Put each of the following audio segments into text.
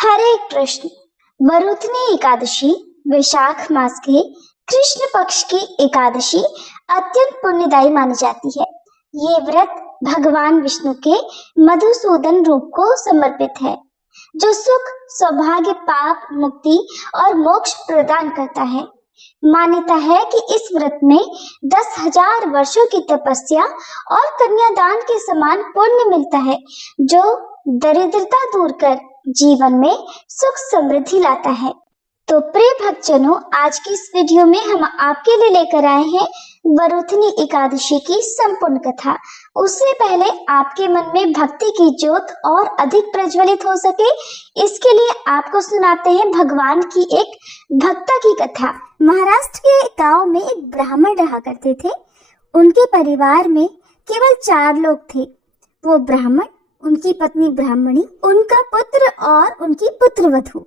हरे कृष्ण। वरुथनी एकादशी वैशाख मास के कृष्ण पक्ष की एकादशी अत्यंत पुण्यदायी मानी जाती है। ये व्रत भगवान विष्णु के मधुसूदन रूप को समर्पित है, जो सुख, सौभाग्य, पाप मुक्ति और मोक्ष प्रदान करता है। मान्यता है कि इस व्रत में 10,000 वर्षों की तपस्या और कन्यादान के समान पुण्य मिलता है, जो दरिद्रता दूर कर जीवन में सुख समृद्धि लाता है। तो प्रिय भक्तजनों, आज की इस वीडियो में हम आपके लिए लेकर आए हैं वरुथनी एकादशी की संपूर्ण कथा। उससे पहले आपके मन में भक्ति की ज्योत और अधिक प्रज्वलित हो सके, इसके लिए आपको सुनाते हैं भगवान की एक भक्ता की कथा। महाराष्ट्र के गांव में एक ब्राह्मण रहा करते थे। उनके परिवार में केवल 4 लोग थे। वो ब्राह्मण, उनकी पत्नी ब्राह्मणी, उनका पुत्र और उनकी पुत्रवधू।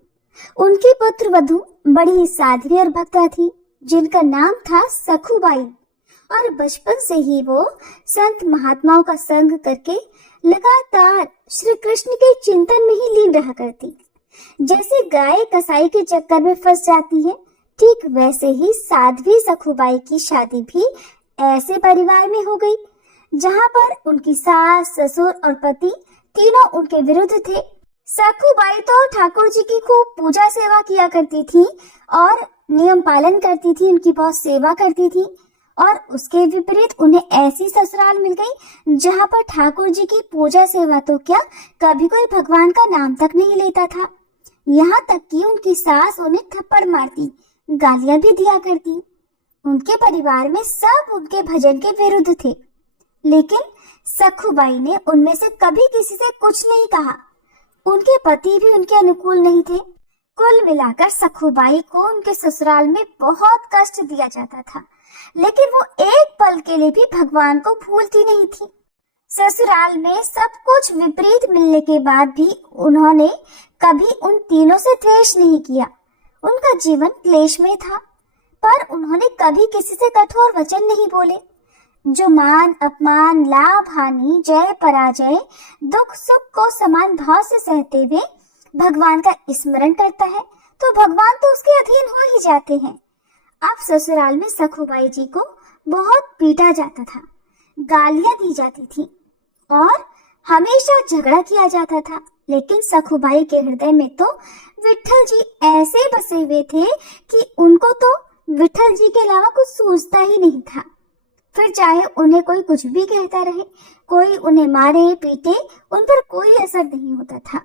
उनकी पुत्रवधू बड़ी साध्वी और भक्ता थी, जिनका नाम था सखुबाई। और बचपन से ही वो संत महात्माओं का संग करके लगातार श्री कृष्ण के चिंतन में ही लीन रहा करती। जैसे गाय कसाई के चक्कर में फंस जाती है, ठीक वैसे ही साध्वी सखुबाई की शादी भी ऐसे परिवार में हो गई, जहाँ पर उनकी सास, ससुर और पति तीनों उनके विरुद्ध थे। सखुबाई तो ठाकुर जी की खूब पूजा सेवा किया करती थी और नियम पालन करती थी, उनकी बहुत सेवा करती थी। और उसके विपरीत उन्हें ऐसी ससुराल मिल गई जहाँ पर ठाकुर जी की पूजा सेवा तो क्या, कभी कोई भगवान का नाम तक नहीं लेता था। यहाँ तक कि उनकी सास उन्हें थप्पड़ मारती, गालियां भी दिया करती। उनके परिवार में सब उनके भजन के विरुद्ध थे, लेकिन सखुबाई ने उनमें से कभी किसी से कुछ नहीं कहा। उनके पति भी उनके अनुकूल नहीं थे। कुल मिलाकर सखुबाई को उनके ससुराल में बहुत कष्ट दिया जाता था, लेकिन वो एक पल के लिए भी भगवान को भूलती नहीं थी। ससुराल में सब कुछ विपरीत मिलने के बाद भी उन्होंने कभी उन तीनों से द्वेष नहीं किया। उनका जीवन क्लेश में था, पर उन्होंने कभी किसी से कठोर वचन नहीं बोले। जो मान अपमान, लाभ हानि, जय पराजय, दुख सुख को समान भाव से सहते हुए भगवान का स्मरण करता है, तो भगवान तो उसके अधीन हो ही जाते हैं। अब ससुराल में सखुबाई जी को बहुत पीटा जाता था, गालियां दी जाती थी और हमेशा झगड़ा किया जाता था। लेकिन सखुबाई के हृदय में तो विठल जी ऐसे बसे हुए थे कि उनको तो विठल जी के अलावा कुछ सूझता ही नहीं था। फिर चाहे उन्हें कोई कुछ भी कहता रहे, कोई उन्हें मारे पीटे, उन पर कोई असर नहीं होता था।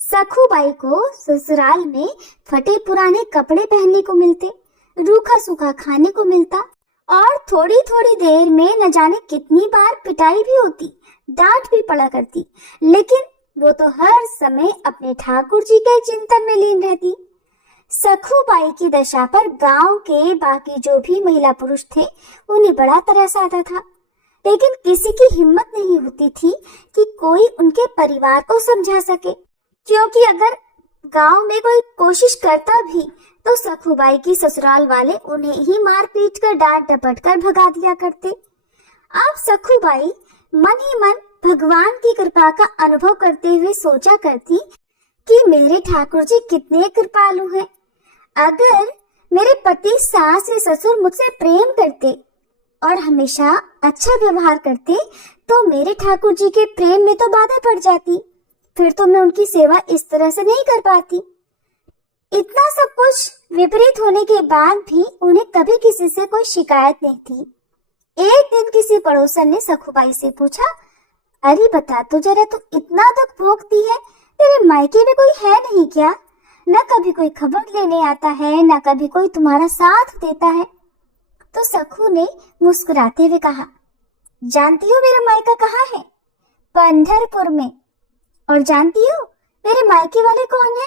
सखुबाई को ससुराल में फटे पुराने कपड़े पहनने को मिलते, रूखा सूखा खाने को मिलता और थोड़ी थोड़ी देर में न जाने कितनी बार पिटाई भी होती, डांट भी पड़ा करती। लेकिन वो तो हर समय अपने ठाकुर जी के चिंतन में लीन रहती। सखुबाई की दशा पर गांव के बाकी जो भी महिला पुरुष थे, उन्हें बड़ा तरस आता था, लेकिन किसी की हिम्मत नहीं होती थी कि कोई उनके परिवार को समझा सके, क्योंकि अगर गांव में कोई कोशिश करता भी तो सखुबाई की ससुराल वाले उन्हें ही मार पीट कर, डांट डपट कर भगा दिया करते। अब सखुबाई मन ही मन भगवान की कृपा का अनुभव करते हुए सोचा करती कि मेरे ठाकुर जी कितने कृपालु हैं। अगर मेरे पति, सास या ससुर मुझसे प्रेम करते और हमेशा अच्छा व्यवहार करते, तो मेरे ठाकुर जी के प्रेम में तो बाधा पड़ जाती, फिर तो मैं उनकी सेवा इस तरह से नहीं कर पाती। इतना सब कुछ विपरीत होने के बाद भी उन्हें कभी किसी से कोई शिकायत नहीं थी। एक दिन किसी पड़ोसन ने सखुबाई से पूछा, अरे बता तो जरा, तू इतना दुख भोगती है, तेरे मायके में कोई है नहीं क्या? न कभी कोई खबर लेने आता है, न कभी कोई तुम्हारा साथ देता है। तो सखु ने मुस्कुराते हुए कहा, जानती हो मेरा मायका कहाँ है? पंढरपुर में। और जानती हो मेरे मायके वाले कौन है?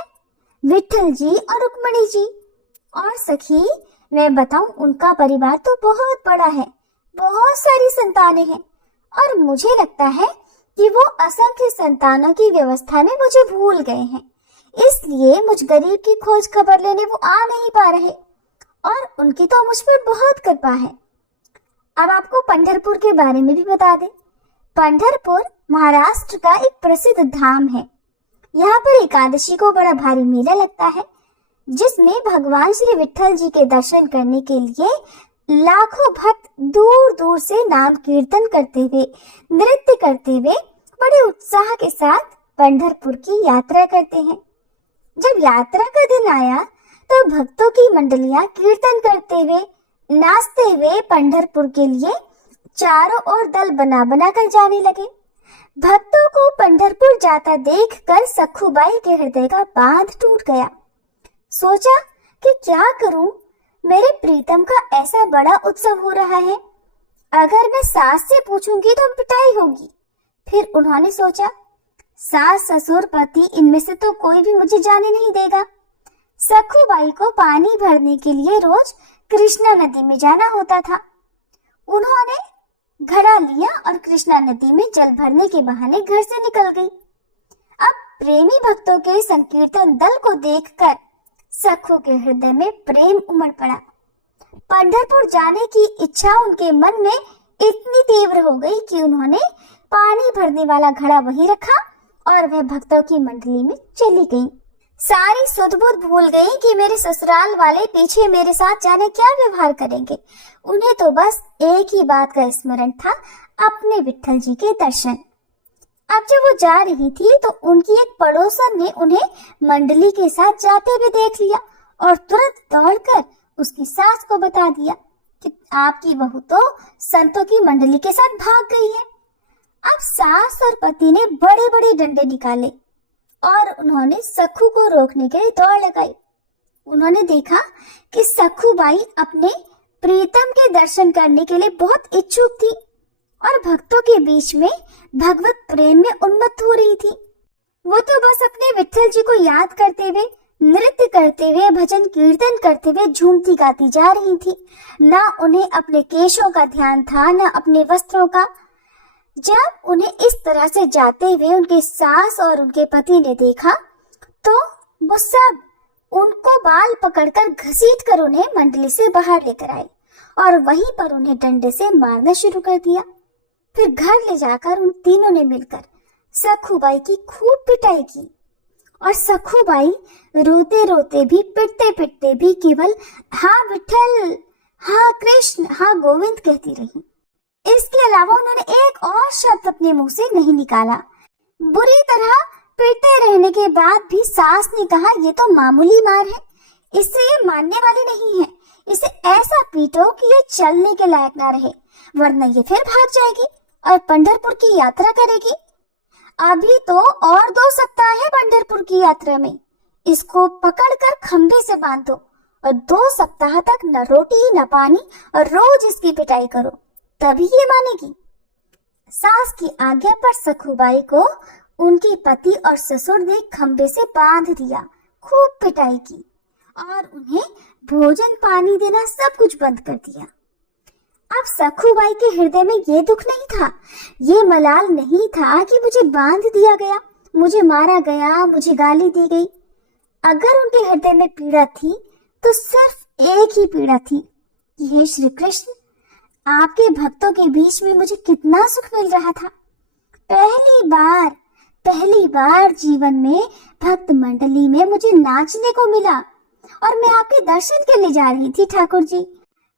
विठल जी और रुक्मणी जी। और सखी, मैं बताऊं, उनका परिवार तो बहुत बड़ा है, बहुत सारी संतानें हैं, और मुझे लगता है कि वो असंख्य संतानों की व्यवस्था में मुझे भूल गए हैं, इसलिए मुझ गरीब की खोज खबर लेने वो आ नहीं पा रहे, और उनकी तो मुझ पर बहुत कृपा है। अब आपको पंढरपुर के बारे में भी बता दें। पंढरपुर महाराष्ट्र का एक प्रसिद्ध धाम है। यहाँ पर एकादशी को बड़ा भारी मेला लगता है, जिसमें भगवान श्री विट्ठल जी के दर्शन करने के लिए लाखों भक्त दूर दूर से नाम कीर्तन करते हुए, नृत्य करते हुए बड़े उत्साह के साथ पंढरपुर की यात्रा करते हैं। जब यात्रा का दिन आया तो भक्तों की मंडलियां कीर्तन करते हुए, नाचते हुए पंढरपुर के लिए चारों ओर दल बना बना कर जाने लगे। भक्तों को पंढरपुर जाता देखकर सखुबाई के हृदय का बांध टूट गया। सोचा कि क्या करूं, मेरे प्रीतम का ऐसा बड़ा उत्सव हो रहा है, अगर मैं सास से पूछूंगी तो पिटाई होगी। फिर उन्होंने सोचा, सास ससुर पति इनमें से तो कोई भी मुझे जाने नहीं देगा। सखुबाई को पानी भरने के लिए रोज कृष्णा नदी में जाना होता था। उन्होंने घड़ा लिया और कृष्णा नदी में जल भरने के बहाने घर से निकल गई। अब प्रेमी भक्तों के संकीर्तन दल को देखकर सखु के हृदय में प्रेम उमड़ पड़ा। पंढरपुर जाने की इच्छा उनके मन में इतनी तीव्र हो गई कि उन्होंने पानी भरने वाला घड़ा वहीं रखा और वह भक्तों की मंडली में चली गई। सारी सुध-बुध भूल गई कि मेरे ससुराल वाले पीछे मेरे साथ जाने क्या व्यवहार करेंगे। उन्हें तो बस एक ही बात का स्मरण था, अपने विट्ठल जी के दर्शन। अब जब वो जा रही थी तो उनकी एक पड़ोसन ने उन्हें मंडली के साथ जाते हुए देख लिया और तुरंत दौड़कर उसकी सास को बता दिया कि आपकी बहू तो संतों की मंडली के साथ भाग गई है। अब सास और पति ने बड़े बड़े डंडे निकाले और उन्होंने सखु को रोकने के लिए दौड़ लगाई। उन्होंने देखा कि सखुबाई अपने प्रीतम के दर्शन करने के लिए बहुत इच्छुक थी और भक्तों के बीच में भगवत प्रेम में उन्मत्त हो रही थी। वो तो बस अपने विट्ठल जी को याद करते हुए, नृत्य करते हुए, भजन कीर्तन करते हुए झूमती गाती जा रही थी। ना उन्हें अपने केशों का ध्यान था, न अपने वस्त्रों का। जब उन्हें इस तरह से जाते हुए उनके सास और उनके पति ने देखा तो वो सब उनको बाल पकड़कर घसीट कर उन्हें मंडली से बाहर लेकर आए और वहीं पर उन्हें डंडे से मारना शुरू कर दिया। फिर घर ले जाकर उन तीनों ने मिलकर सखुबाई की खूब पिटाई की और सखुबाई रोते रोते भी, पिटते पिटते भी केवल हाँ विट्ठल, हाँ कृष्ण, हाँ गोविंद कहती रही। इसके अलावा उन्होंने एक और शब्द अपने मुंह से नहीं निकाला। बुरी तरह पीटते रहने के बाद भी सास ने कहा, ये तो मामूली मार है, इससे ये मानने वाली नहीं है। इसे ऐसा पीटो कि ये चलने के लायक ना रहे, वरना ये फिर भाग जाएगी और पंढरपुर की यात्रा करेगी। अभी तो और 2 सप्ताह है पंढरपुर की यात्रा में। इसको पकड़कर खंभे से बांध दो और 2 सप्ताह तक न रोटी न पानी और रोज इसकी पिटाई करो, तभी ये मानेगी। सास की आज्ञा पर सखुबाई को उनके पति और ससुर ने खंबे से बांध दिया, खूब पिटाई की और उन्हें भोजन पानी देना सब कुछ बंद कर दिया। अब सखुबाई के हृदय में ये दुख नहीं था, ये मलाल नहीं था कि मुझे बांध दिया गया, मुझे मारा गया, मुझे गाली दी गई। अगर उनके हृदय में पीड़ा थी तो सिर्फ एक ही पीड़ा थी कि हे श्री कृष्ण, आपके भक्तों के बीच में मुझे कितना सुख मिल रहा था। पहली बार जीवन में भक्त मंडली में मुझे नाचने को मिला और मैं आपके दर्शन के लिए जा रही थी। ठाकुर जी,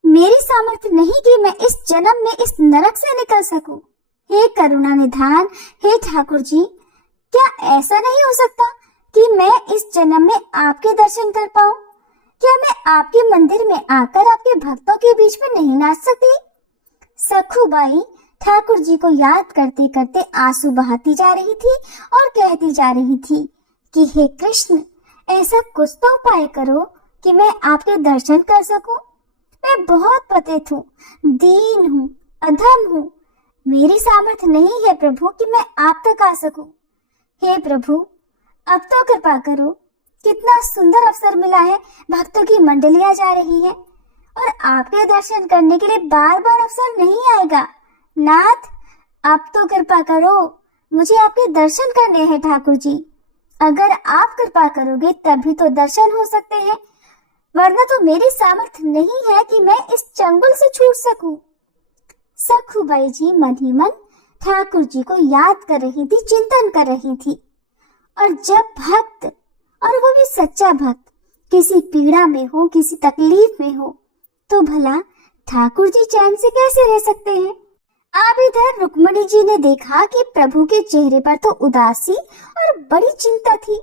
मेरी सामर्थ्य नहीं कि मैं इस जन्म में इस नरक से निकल सकूं। हे करुणा निधान, हे ठाकुर जी, क्या ऐसा नहीं हो सकता कि मैं इस जन्म में आपके दर्शन कर पाऊं? क्या मैं आपके मंदिर में आकर आपके भक्तों के बीच में नहीं नाच सकती? सखुबाई ठाकुर जी को याद करते करते आंसू बहाती जा रही थी और कहती जा रही थी कि हे कृष्ण, ऐसा कुछ तो उपाय करो कि मैं आपके दर्शन कर सकूं। मैं बहुत पतित हूँ, दीन हूँ, अधम हूँ। मेरी सामर्थ्य नहीं है प्रभु कि मैं आप तक आ सकूं। हे प्रभु, अब तो कृपा करो। कितना सुंदर अवसर मिला है, भक्तों की मंडलियां जा रही है और आपके दर्शन करने के लिए बार बार अवसर नहीं आएगा। नाथ, अब तो कृपा करो, मुझे आपके दर्शन करने हैं ठाकुर जी। अगर आप कृपा करोगे तभी तो दर्शन हो सकते हैं, वरना तो मेरी सामर्थ्य नहीं है कि मैं इस चंगुल से छूट सकूं। सखुबाई जी मन ही मन ठाकुर जी को याद कर रही थी, चिंतन कर रही थी और जब भक्त, और वो भी सच्चा भक्त, किसी पीड़ा में हो, किसी तकलीफ में हो, तो भला ठाकुर जी चैन से कैसे रह सकते हैं। अब इधर रुक्मणी जी ने देखा कि प्रभु के चेहरे पर तो उदासी और बड़ी चिंता थी।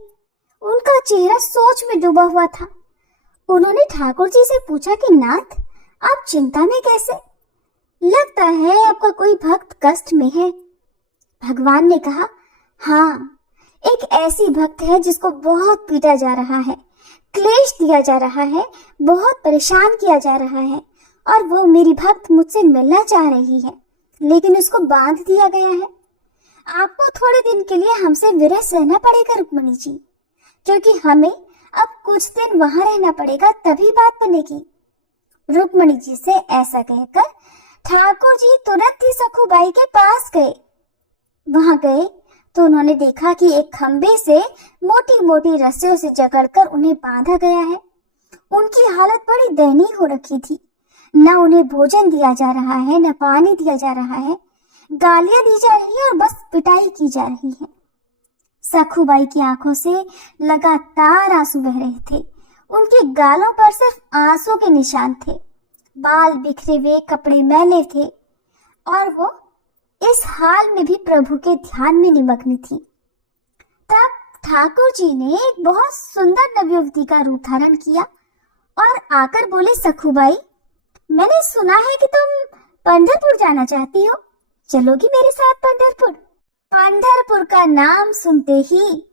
उनका चेहरा सोच में डूबा हुआ था। उन्होंने ठाकुर जी से पूछा कि नाथ, आप चिंता में कैसे? लगता है आपका कोई भक्त कष्ट में है। भगवान ने कहा, हाँ, एक ऐसी भक्त है जिसको बहुत पीटा जा रहा है, क्लेश दिया जा रहा है, बहुत परेशान किया जा रहा है, और वो मेरी भक्त मुझसे मिलना चाह रही है, लेकिन उसको बांध दिया गया है। आपको थोड़े दिन के लिए हमसे विरह सहना पड़ेगा रुक्मणी जी, क्योंकि हमें अब कुछ दिन वहां रहना पड़ेगा, तभी बात बनेगी। रुक्मणी जी से ऐसा कहकर ठाकुर जी तुरंत ही सखुबाई के पास गए। वहां गए तो उन्होंने देखा कि एक खंबे से मोटी मोटी रस्सियों से जकड़कर उन्हें बांधा गया है। उनकी हालत बड़ी दयनीय हो रखी थी। न उन्हें भोजन दिया जा रहा है, न पानी दिया जा रहा है, गालियां दी जा रही है और बस पिटाई की जा रही है। सखुबाई की आंखों से लगातार आंसू बह रहे थे। उनके गालों पर सिर्फ आंसू के निशान थे। बाल बिखरे हुए, कपड़े मैले थे, और वो इस हाल में भी प्रभु के ध्यान में निमग्न थी। तब ठाकुर जी ने एक बहुत सुंदर नवयुवती का रूप धारण किया और आकर बोले, सखुबाई, मैंने सुना है कि तुम पंढरपुर जाना चाहती हो, चलोगी मेरे साथ पंढरपुर? पंढरपुर का नाम सुनते ही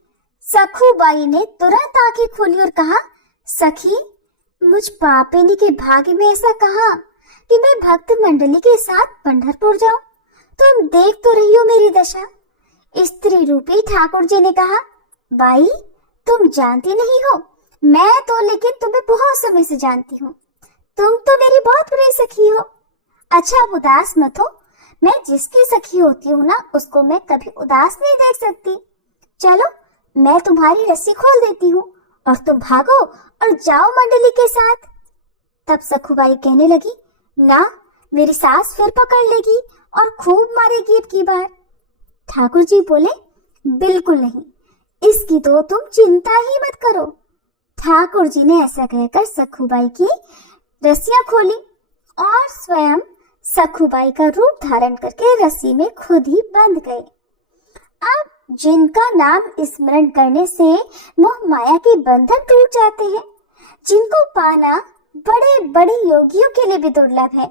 सखुबाई ने तुरंत आंखें खोली और कहा, सखी, मुझ पापिनी के भाग्य में ऐसा कहा कि मैं भक्त मंडली के साथ पंढरपुर जाऊं। तुम देख तो रही हो मेरी दशा। स्त्री रूपी ठाकुर जी ने कहा, बाई, तुम जानती नहीं हो, मैं तो लेकिन तुम्हें बहुत समय से जानती हूँ। तुम तो मेरी बहुत बड़ी सखी हो। अच्छा, अब उदास मत हो। मैं जिसकी सखी होती हूँ ना, उसको मैं कभी उदास नहीं देख सकती। चलो, मैं तुम्हारी रस्सी खोल देती हूँ और तुम भागो और जाओ मंडली के साथ। तब सखुबाई कहने लगी, ना, मेरी सास फिर पकड़ लेगी और खूब मारेगी अब की बार। ठाकुर जी बोले, बिल्कुल नहीं, इसकी तो तुम चिंता ही मत करो। ठाकुर जी ने ऐसा कहकर सखुबाई की रस्सियां खोली और स्वयं सखुबाई का रूप धारण करके रस्सी में खुद ही बंध गए। अब जिनका नाम स्मरण करने से मोह माया के बंधन टूट जाते हैं, जिनको पाना बड़े बड़े योगियों के लिए भी दुर्लभ है,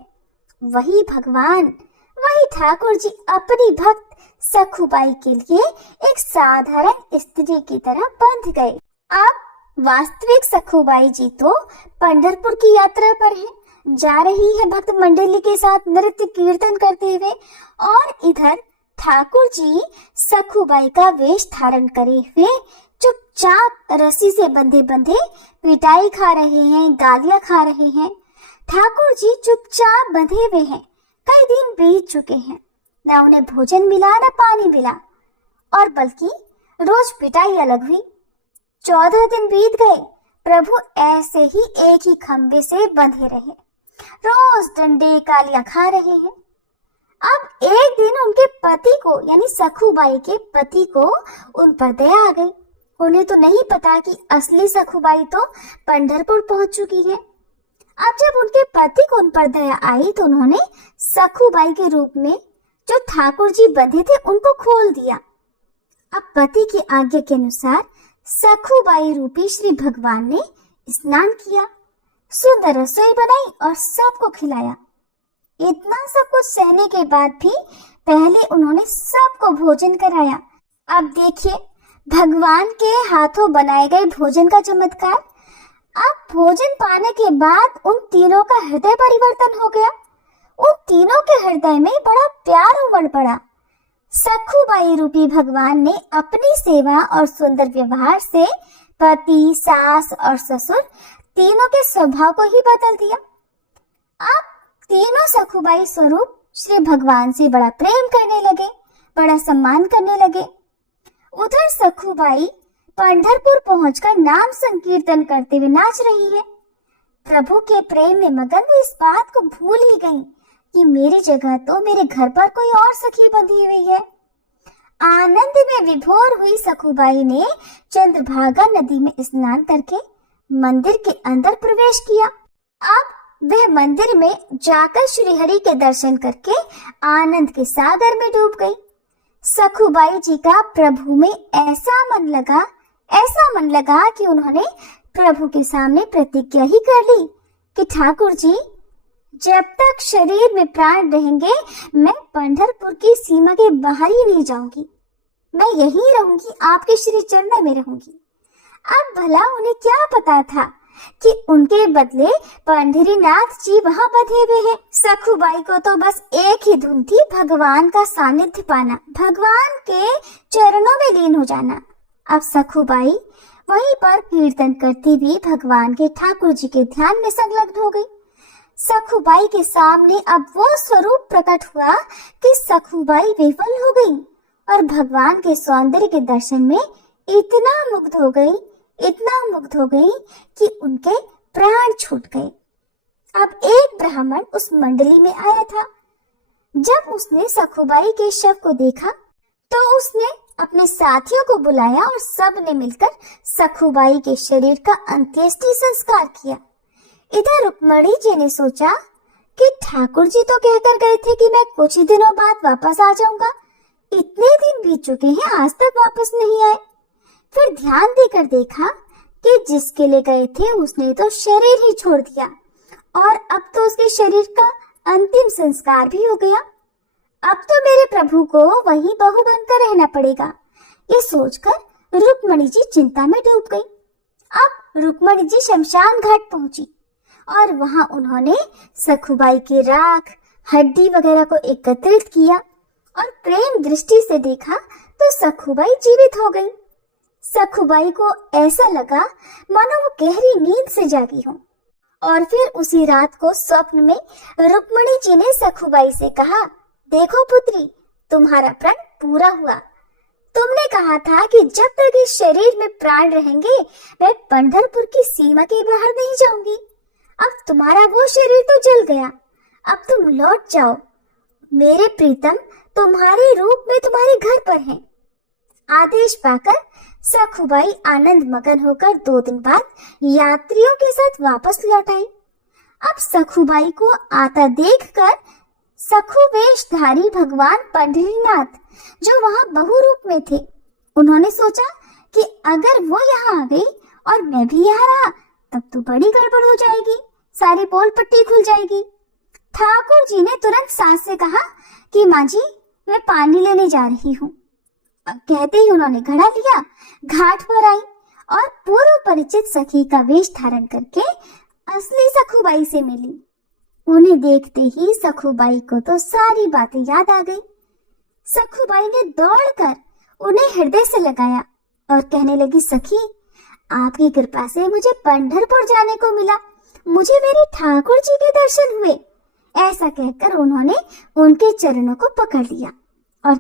वही भगवान, वही ठाकुर जी अपनी भक्त सखुबाई के लिए एक साधारण स्त्री की तरह बंध गए। अब वास्तविक सखुबाई जी तो पंढरपुर की यात्रा पर है, जा रही है भक्त मंडली के साथ नृत्य कीर्तन करते हुए, और इधर ठाकुर जी सखुबाई का वेश धारण करे हुए चुपचाप रस्सी से बंधे बंधे पिटाई खा रहे हैं, गालियां खा रहे हैं। ठाकुर जी चुपचाप बंधे हुए हैं। कई दिन बीत चुके हैं, न उन्हें भोजन मिला न पानी मिला, और बल्कि रोज पिटाई अलग हुई। 14 दिन बीत गए। प्रभु ऐसे ही एक ही खंबे से बंधे रहे, रोज डंडे गालियां खा रहे हैं। अब एक दिन उनके पति को, यानी सखुबाई के पति को उन पर दया आ गई। उन्हें तो नहीं पता कि असली सखुबाई तो पंढरपुर पहुंच चुकी है। अब जब उनके पति को उन पर दया आई तो उन्होंने सखुबाई के रूप में जो ठाकुर जी बंधे थे उनको खोल दिया। अब पति की आज्ञा के अनुसार सखुबाई रूपी श्री भगवान ने स्नान किया, सुंदर रसोई बनाई और सबको खिलाया। इतना सब कुछ सहने के बाद भी पहले उन्होंने सबको भोजन कराया। अब देखिए भगवान के हाथों बनाए गए भोजन का चमत्कार। अब भोजन पाने के बाद उन तीनों का हृदय परिवर्तन हो गया। उन तीनों के हृदय में बड़ा प्यार उमड़ पड़ा। सखुबाई रूपी भगवान ने अपनी सेवा और सुंदर व्यवहार से पति, सास और ससुर तीनों के स्वभाव को ही बदल दिया। अब तीनों सखुबाई स्वरूप श्री भगवान से बड़ा प्रेम करने लगे, बड़ा सम्मान करने लगे। उधर सखुबाई पंढरपुर पहुंचकर नाम संकीर्तन करते हुए नाच रही है। प्रभु के प्रेम में मगन वो इस बात को भूल ही गई कि मेरी जगह तो मेरे घर पर कोई और सखी बंधी हुई है। आनंद में विभोर हुई सखुबाई ने चंद्रभागा नदी में स्नान करके मंदिर के अंदर प्रवेश किया। अब वह मंदिर में जाकर श्री हरि के दर्शन करके आनंद के सागर में डूब गई। सखुबाई जी का प्रभु में ऐसा मन लगा कि उन्होंने प्रभु के सामने प्रतिज्ञा ही कर ली कि ठाकुर जी, जब तक शरीर में प्राण रहेंगे मैं पंढरपुर की सीमा के बाहर ही नहीं जाऊंगी, मैं यहीं रहूंगी, आपके श्री चरणों में रहूंगी। अब भला उन्हें क्या पता था कि उनके बदले पंढरीनाथ जी वहां बंधे हुए हैं। सखुबाई को तो बस एक ही धुन थी, भगवान का सानिध्य पाना, भगवान के चरणों में लीन हो जाना। अब सखुबाई वहीं पर कीर्तन करती हुई भगवान के ठाकुर जी के ध्यान में संलग्न हो गई। सखुबाई के सामने अब वो स्वरूप प्रकट हुआ कि सखुबाई विफल हो गई और भगवान के सौंदर्य के दर्शन में इतना मुग्ध हो गई कि उनके प्राण छूट गए। अब एक ब्राह्मण उस मंडली में आया था। जब उसने सखुबाई के शव को देखा तो उसने अपने साथियों को बुलाया और सब ने मिलकर सखुबाई के शरीर का अंत्येष्टि संस्कार किया। इधर रुक्मणी जी ने सोचा कि ठाकुर जी तो कहकर गए थे कि मैं कुछ ही दिनों बाद वापस आ जाऊंगा, इतने दिन बीत चुके हैं, आज तक वापस नहीं आए। फिर ध्यान देकर देखा कि जिसके लिए गए थे उसने तो शरीर ही छोड़ दिया और अब तो उसके शरीर का अंतिम संस्कार भी हो गया। अब तो मेरे प्रभु को वहीं बहू बनकर रहना पड़ेगा, ये सोचकर रुक्मणी जी चिंता में डूब गई। अब रुक्मणी जी शमशान घाट पहुंची और वहां उन्होंने सखुबाई की राख, हड्डी वगैरह को एकत्रित किया और प्रेम दृष्टि से देखा तो सखुबाई जीवित हो गई। सखुबाई को ऐसा लगा मानो वो गहरी नींद से जागी हो। और फिर उसी रात को स्वप्न में रुक्मणी जी ने सखुबाई से कहा, देखो पुत्री, तुम्हारा प्रण पूरा हुआ। तुमने कहा था कि जब तक इस शरीर में प्राण रहेंगे मैं पंढरपुर की सीमा के बाहर नहीं जाऊंगी। अब तुम्हारा वो शरीर तो जल गया, अब तुम लौट जाओ। मेरे प्रीतम तुम्हारे रूप में तुम्हारे घर पर हैं। आदेश पाकर सखुबाई आनंद मगन होकर 2 दिन बाद यात्रियों के साथ वापस लौट आई। अब सखुबाई को आता देखकर सखुवेशधारी भगवान पंढरीनाथ जो वहां बहु रूप में थे, उन्होंने सोचा कि अगर वो यहाँ आ गई और मैं भी यहाँ रहा तब तो बड़ी गड़बड़ हो जाएगी, सारी पोल पट्टी खुल जाएगी। ठाकुर जी ने तुरंत सास से कहा कि माँ जी, मैं पानी लेने जा रही हूँ। कहते ही उन्होंने घड़ा लिया, घाट पर आई और पूर्व परिचित सखी का वेश धारण करके असली सखुबाई से मिली। उन्हें देखते ही सखुबाई को तो सारी बातें याद आ गई। सखुबाई ने दौड़कर उन्हें हृदय से लगाया और कहने लगी, सखी, आपकी कृपा से मुझे पंढरपुर जाने को मिला, मुझे मेरे ठाकुर जी के दर्शन हुए। ऐसा कहकर उन्होंने उनके चरणों को पकड़ लिया और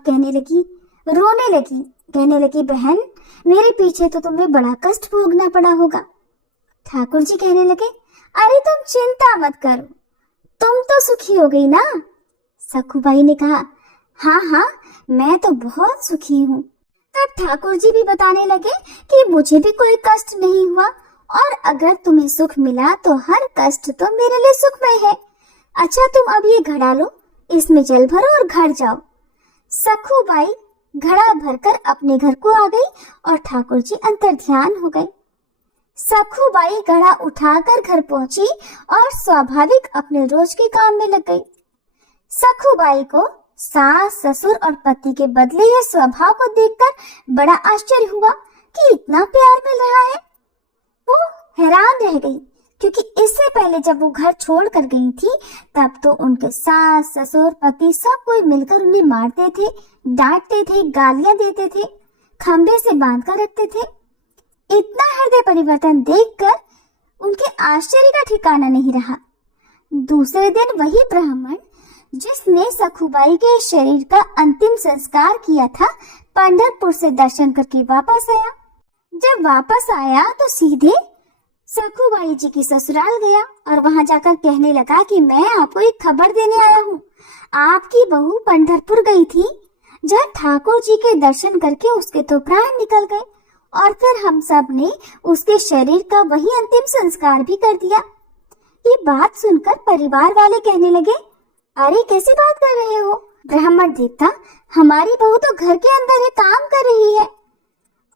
रोने लगी, कहने लगी, बहन, मेरे पीछे तो तुम्हें बड़ा कष्ट भोगना पड़ा होगा। ठाकुर जी कहने लगे, अरे तुम चिंता मत करो, तुम तो सुखी हो गई ना। सखुबाई ने कहा, हाँ हाँ, मैं तो बहुत सुखी हूँ। तब ठाकुर जी भी बताने लगे कि मुझे भी कोई कष्ट नहीं हुआ और अगर तुम्हें सुख मिला तो हर कष्ट तो मेरे लिए सुखमय है। अच्छा, तुम अब ये घड़ा लो, इसमें जल भरो और घर जाओ। सखुबाई घड़ा भरकर अपने घर को आ गई और ठाकुर जी अंतर्ध्यान हो गए। सखुबाई घड़ा उठाकर घर पहुंची और स्वाभाविक अपने रोज के काम में लग गई। सखुबाई को सास, ससुर और पति के बदले हुए स्वभाव को देखकर बड़ा आश्चर्य हुआ कि इतना प्यार मिल रहा है। वो हैरान रह गई क्योंकि इससे पहले जब वो घर छोड़ कर गई थी तब तो उनके सास, ससुर, पति सब कोई मिलकर उन्हें मारते थे, डांटते थे, गालियां देते थे, खंबे से बांध कर रखते थे। इतना हृदय परिवर्तन देखकर उनके आश्चर्य का ठिकाना नहीं रहा। दूसरे दिन वही ब्राह्मण जिसने सखुबाई के शरीर का अंतिम संस्कार किया था पंढरपुर से दर्शन करके वापस आया। जब वापस आया तो सीधे सखुबाई जी की ससुराल गया और वहां जाकर कहने लगा कि मैं आपको एक खबर देने आया हूँ। आपकी बहू पंढरपुर गई थी, जहाँ ठाकुर जी के दर्शन करके उसके तो प्राण निकल गए और फिर हम सब ने उसके शरीर का वही अंतिम संस्कार भी कर दिया। ये बात सुनकर परिवार वाले कहने लगे, अरे कैसी बात कर रहे हो? ब्राह्मण देवता, हमारी बहू तो घर के अंदर है, काम कर रही है।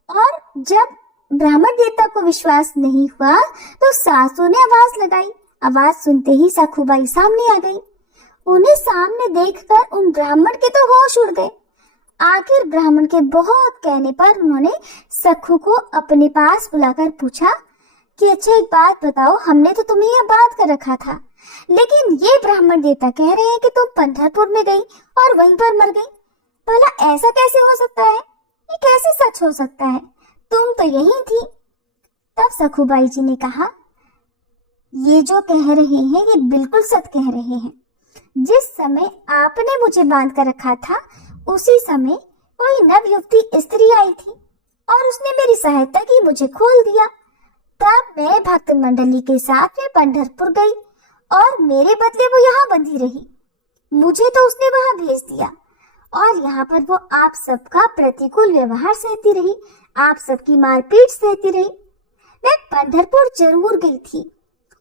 और जब ब्राह्मण देवता को विश्वास नहीं हुआ तो सासू ने आवाज लगाई। आवाज सुनते ही सखुबाई सामने आ गई। उन्हें सामने देखकर उन ब्राह्मण के तो होश उड़ गए। आखिर ब्राह्मण के बहुत कहने पर उन्होंने सखु को अपने पास बुलाकर पूछा कि अच्छा एक बात बताओ, हमने तो तुम्हें यह बात कर रखा था, लेकिन ये ब्राह्मण देवता कह रहे हैं कि तुम पंढरपुर में गई और वहीं पर मर गई। भला ऐसा कैसे हो सकता है? ये कैसे सच हो सकता है? तुम तो यहीं थी। तब सखुबाई जी ने कहा, ये जो कह रहे हैं ये बिल्कुल सच कह रहे हैं। जिस समय आपने मुझे बांध कर रखा था उसी समय कोई नव युवती स्त्री आई थी और उसने मेरी सहायता की, मुझे खोल दिया। तब मैं भक्त मंडली के साथ में पंढरपुर गई और मेरे बदले वो यहाँ बंधी रही। मुझे तो उसने वहां भेज दिया और यहाँ पर वो आप सबका प्रतिकूल व्यवहार सहती रही, आप सबकी मारपीट सहती रही। मैं पंढरपुर जरूर गई थी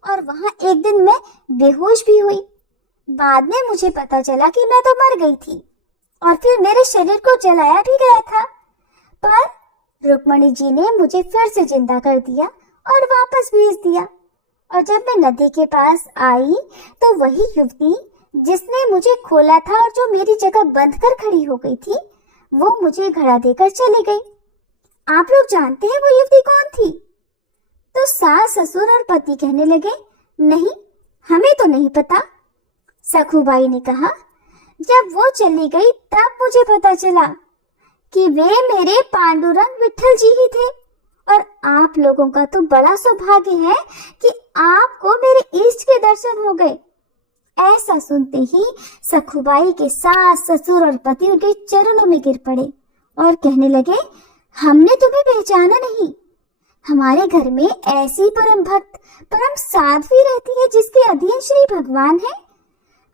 और वहां एक दिन मैं बेहोश भी हुई। बाद में मुझे पता चला कि मैं तो मर गई थी और फिर मेरे शरीर को जलाया भी गया था, पर रुक्मणी जी ने मुझे फिर से जिंदा कर दिया और वापस भेज दिया। और जब मैं नदी के पास आई तो वही युवती जिसने मुझे खोला था और जो मेरी जगह बंद कर खड़ी हो गई थी, वो मुझे घड़ा देकर चली गई। आप लोग जानते हैं वो युवती कौन थी? तो सास, ससुर और पति कहने लगे, नहीं, हमें तो नहीं पता। सखुबाई ने कहा, जब वो चली गई तब मुझे पता चला कि वे मेरे पांडुरंग विठल जी ही थे। और आप लोगों का तो बड़ा सौभाग्य है कि आपको मेरे इष्ट के दर्शन हो गए। ऐसा सुनते ही सखुबाई के सास, ससुर और पति उनके चरणों में गिर पड़े और कहने लगे, हमने तुम्हें पहचाना नहीं। हमारे घर में ऐसी परम भक्त, परम साध्वी रहती है जिसके अधीन श्री भगवान है।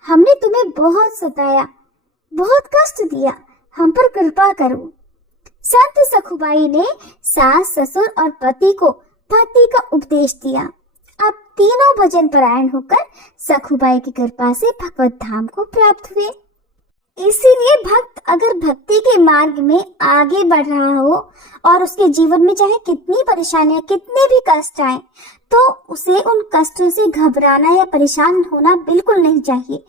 हमने तुम्हें बहुत सताया, बहुत कष्ट दिया, हम पर कृपा करो। संत सखुबाई ने सास, ससुर और पति को भक्ति का उपदेश दिया। अब तीनों भजन परायण होकर सखुबाई की कृपा से भगवत धाम को प्राप्त हुए। इसीलिए भक्त अगर भक्ति के मार्ग में आगे बढ़ रहा हो और उसके जीवन में चाहे कितनी परेशानियां, कितने भी कष्ट आए, तो उसे उन कष्टों से घबराना या परेशान होना बिल्कुल नहीं चाहिए,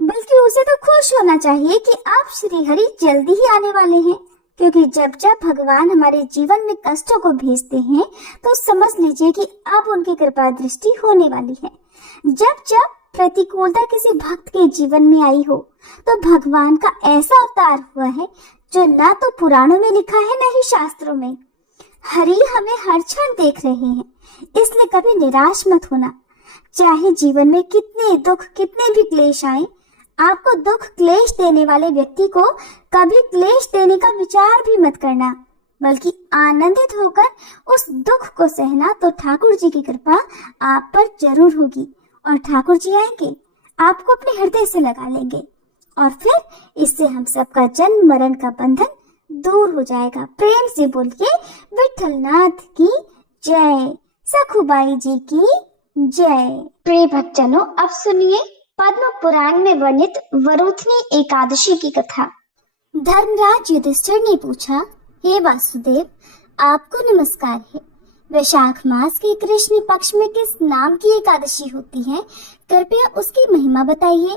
बल्कि उसे तो खुश होना चाहिए कि अब श्री हरि जल्दी ही आने वाले हैं। क्योंकि जब जब भगवान हमारे जीवन में कष्टों को भेजते हैं तो समझ लीजिए कि अब उनकी कृपा दृष्टि होने वाली है। जब जब प्रतिकूलता किसी भक्त के जीवन में आई हो तो भगवान का ऐसा अवतार हुआ है जो ना तो पुराणों में लिखा है न ही शास्त्रों में। हरि हमें हर क्षण देख रहे हैं, इसलिए कभी निराश मत होना। चाहे जीवन में कितने दुख, कितने भी क्लेश आए, आपको दुख क्लेश देने वाले व्यक्ति को कभी क्लेश देने का विचार भी मत करना, बल्कि आनंदित होकर उस दुख को सहना। तो ठाकुर जी की कृपा आप पर जरूर होगी और ठाकुर जी आएंगे, आपको अपने हृदय से लगा लेंगे और फिर इससे हम सबका जन्म मरण का बंधन दूर हो जाएगा। प्रेम से बोलिए विठलनाथ की जय, सखुबाई जी की जय। प्रिय भक्तजनों, अब सुनिए पद्म पुराण में वर्णित वरुथनी एकादशी की कथा। धर्मराज युधिष्ठिर ने पूछा, हे वासुदेव, आपको नमस्कार है। वैशाख मास के कृष्ण पक्ष में किस नाम की एकादशी होती है? कृपया उसकी महिमा बताइए।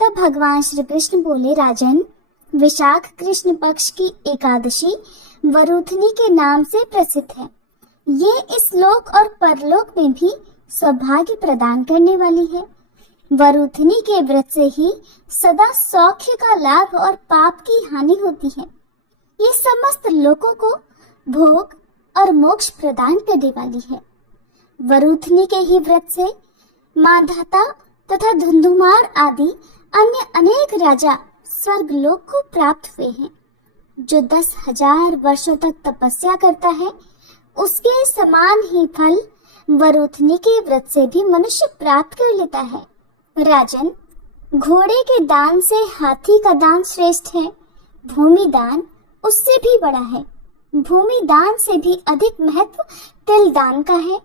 तब भगवान श्री कृष्ण बोले, राजन, वैशाख कृष्ण पक्ष की एकादशी वरुथनी के नाम से प्रसिद्ध है। ये इस लोक और परलोक में भी सौभाग्य प्रदान करने वाली है। वरुथनी के व्रत से ही सदा सौख्य का लाभ और पाप की हानि होती है। ये समस्त लोगों को भोग और मोक्ष प्रदान करने वाली है। वरुथनी के ही व्रत से मांधाता तथा धुंधुमार आदि अन्य अनेक राजा स्वर्ग लोक को प्राप्त हुए हैं। जो 10,000 वर्षों तक तपस्या करता है, उसके समान ही फल वरुथनी के व्रत से भी मनुष्य प्राप्त कर लेता है। राजन, घोड़े के दान से हाथी का दान श्रेष्ठ है। भूमि दान उससे भी बड़ा है। भूमि दान से भी अधिक महत्व तिल दान का है।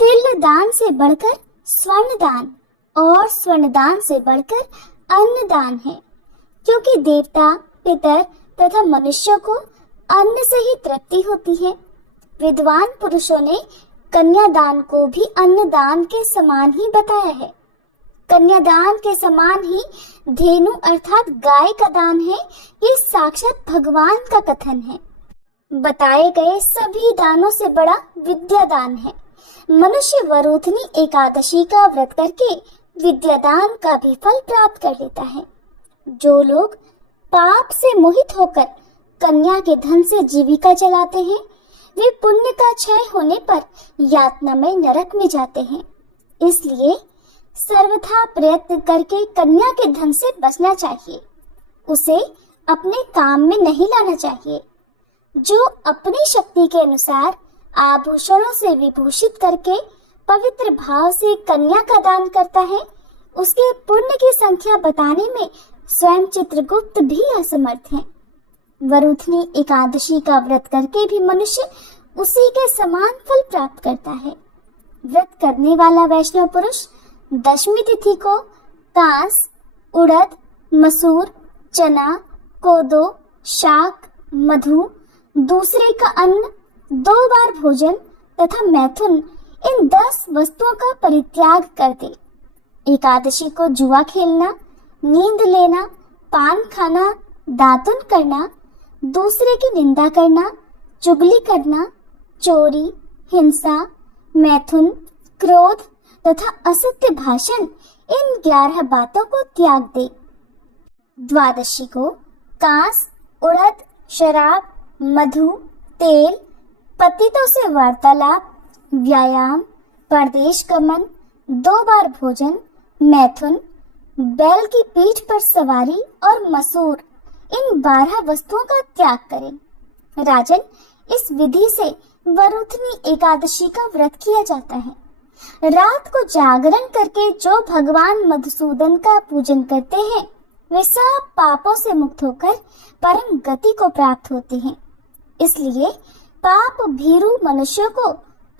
तिल दान से बढ़कर स्वर्ण दान और स्वर्ण दान से बढ़कर अन्न दान है, क्योंकि देवता, पितर तथा मनुष्यों को अन्न से ही तृप्ति होती है। विद्वान पुरुषों ने कन्यादान को भी अन्नदान के समान ही बताया है। कन्यादान के समान ही धेनु अर्थात गाय का दान है। ये साक्षात भगवान का कथन है। बताए गए सभी दानों से बड़ा विद्या दान है। मनुष्य वरुथनी एकादशी का व्रत करके विद्या दान का भी फल प्राप्त कर लेता है। जो लोग पाप से मोहित होकर कन्या के धन से जीविका चलाते हैं, वे पुण्य का क्षय होने पर यातनामय नरक में जाते हैं। इसलिए सर्वथा प्रयत्न करके कन्या के धन से बचना चाहिए। उसे अपने काम में नहीं लाना चाहिए। जो अपनी शक्ति के अनुसार आभूषणों से विभूषित करके पवित्र भाव से कन्या का दान करता है, उसके पुण्य की संख्या बताने में स्वयं चित्रगुप्त भी असमर्थ हैं। वरुथनी एकादशी का व्रत करके भी मनुष्य उसी के समान फल प्राप्त करता है। व्रत करने वाला वैष्णव पुरुष दशमी तिथि को कांस, उड़द, मसूर, चना, कोदो, शाक, मधु, दूसरे का अन्न, 2 बार भोजन तथा मैथुन, इन 10 वस्तुओं का परित्याग कर दे। एकादशी को जुआ खेलना, नींद लेना, पान खाना, दातुन करना, दूसरे की निंदा करना, चुगली करना, चोरी, हिंसा, मैथुन, क्रोध तथा असत्य भाषण, इन 11 बातों को त्याग दे। द्वादशी को कांस, उड़द, शराब, मधु, तेल, पतितों से वार्तालाप, व्यायाम, परदेश गमन, 2 बार भोजन, मैथुन, बैल की पीठ पर सवारी और मसूर, इन 12 वस्तुओं का त्याग करें। राजन, इस विधि से वरुथनी एकादशी का व्रत किया जाता है। रात को जागरण करके जो भगवान मधुसूदन का पूजन करते हैं, वे सब पापों से मुक्त होकर परम गति को प्राप्त होते हैं। इसलिए पाप भीरु मनुष्यों को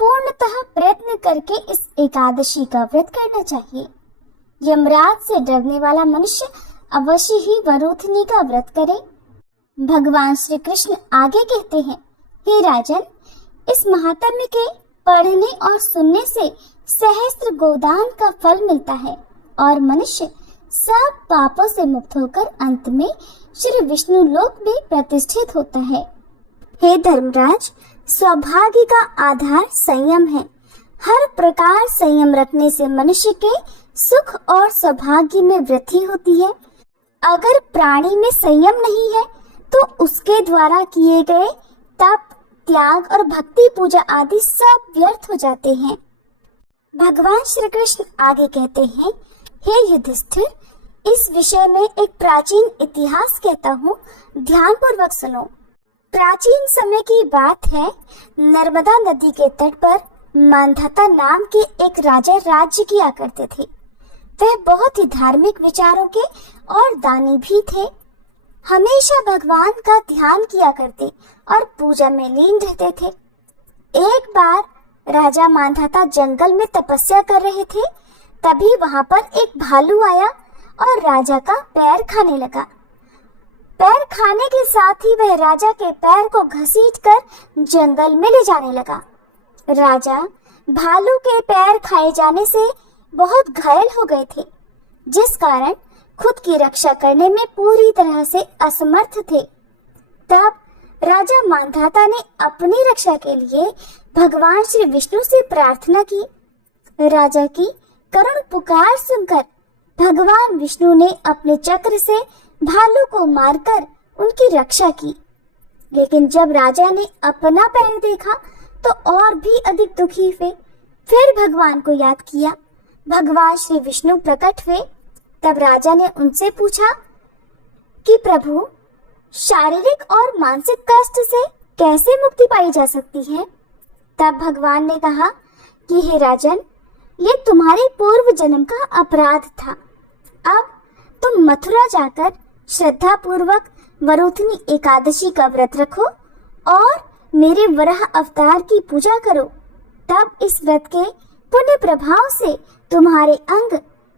पूर्णतः प्रयत्न करके इस एकादशी का व्रत करना चाहिए। यमराज से डरने वाला मनुष्य अवश्य ही वरुथनी का व्रत करे। भगवान श्री कृष्ण आगे कहते हैं, हे राजन, इस महात्म्य के पढ़ने और सुनने से सहस्त्र गोदान का फल मिलता है और मनुष्य सब पापों से मुक्त होकर अंत में श्री विष्णु लोक में प्रतिष्ठित होता है। हे धर्मराज, सौभाग्य का आधार संयम है। हर प्रकार संयम रखने से मनुष्य के सुख और सौभाग्य में वृद्धि होती है। अगर प्राणी में संयम नहीं है तो उसके द्वारा किए गए तप, त्याग और भक्ति पूजा आदि सब व्यर्थ हो जाते हैं। भगवान श्री कृष्ण आगे कहते हैं, हे युधिष्ठिर, इस विषय में एक प्राचीन इतिहास कहता हूँ, ध्यान पूर्वक सुनो। प्राचीन समय की बात है। नर्मदा नदी के तट पर मांधाता नाम के एक राजा राज्य किया करते थे। वह बहुत ही धार्मिक विचारों के और दानी भी थे। हमेशा भगवान का ध्यान किया करते और पूजा में लीन रहते थे। एक बार राजा मांधाता जंगल में तपस्या कर रहे थे। तभी वहां पर एक भालू आया और राजा का पैर खाने लगा। पैर खाने के साथ ही वह राजा के पैर को घसीटकर जंगल में ले जाने लगा। राजा भालू के पैर खाए जाने से बहुत घायल हो गए थे, जिस कारण खुद की रक्षा करने में पूरी तरह से असमर्थ थे। तब राजा मांधाता ने अपनी रक्षा के लिए भगवान श्री विष्णु से प्रार्थना की। राजा की करुण पुकार सुनकर भगवान विष्णु ने अपने चक्र से भालू को मारकर उनकी रक्षा की। लेकिन जब राजा ने अपना पैर देखा तो और भी अधिक दुखी हुए। फिर भगवान को याद किया। भगवान श्री विष्णु प्रकट हुए। तब राजा ने उनसे पूछा कि प्रभु, शारीरिक और मानसिक कष्ट से कैसे मुक्ति पाई जा सकती है? तब भगवान ने कहा कि हे राजन, ये तुम्हारे पूर्व जन्म का अपराध था। अब तुम मथुरा जाकर श्रद्धा पूर्वक वरुथनी एकादशी का व्रत रखो और मेरे वराह अवतार की पूजा करो। तब इस व्रत के पुण्य प्रभाव से तुम्हारे अंग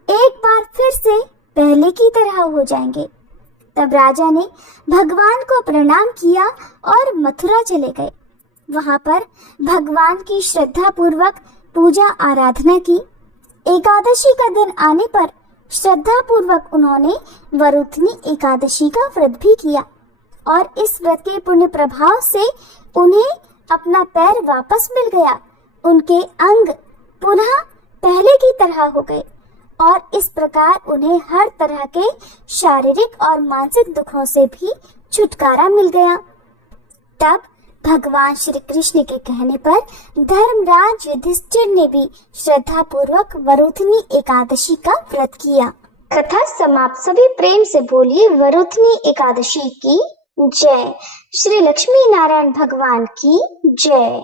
एक बार फिर से पहले की तरह हो जाएंगे। तब राजा ने भगवान को प्रणाम किया और मथुरा चले गए। वहां पर भगवान की श्रद्धा पूर्वक पूजा आराधना की। एकादशी का दिन आने पर श्रद्धा पूर्वक उन्होंने वरुथनी एकादशी का व्रत भी किया और इस व्रत के पुण्य प्रभाव से उन्हें अपना पैर वापस मिल गया। उनके अंग पुनः पहले की तरह हो गए और इस प्रकार उन्हें हर तरह के शारीरिक और मानसिक दुखों से भी छुटकारा मिल गया। तब भगवान श्री कृष्ण के कहने पर धर्मराज युधिष्ठिर ने भी श्रद्धा पूर्वक वरुथनी एकादशी का व्रत किया। कथा समाप्त। सभी प्रेम से बोलिए वरुथनी एकादशी की जय। श्री लक्ष्मी नारायण भगवान की जय।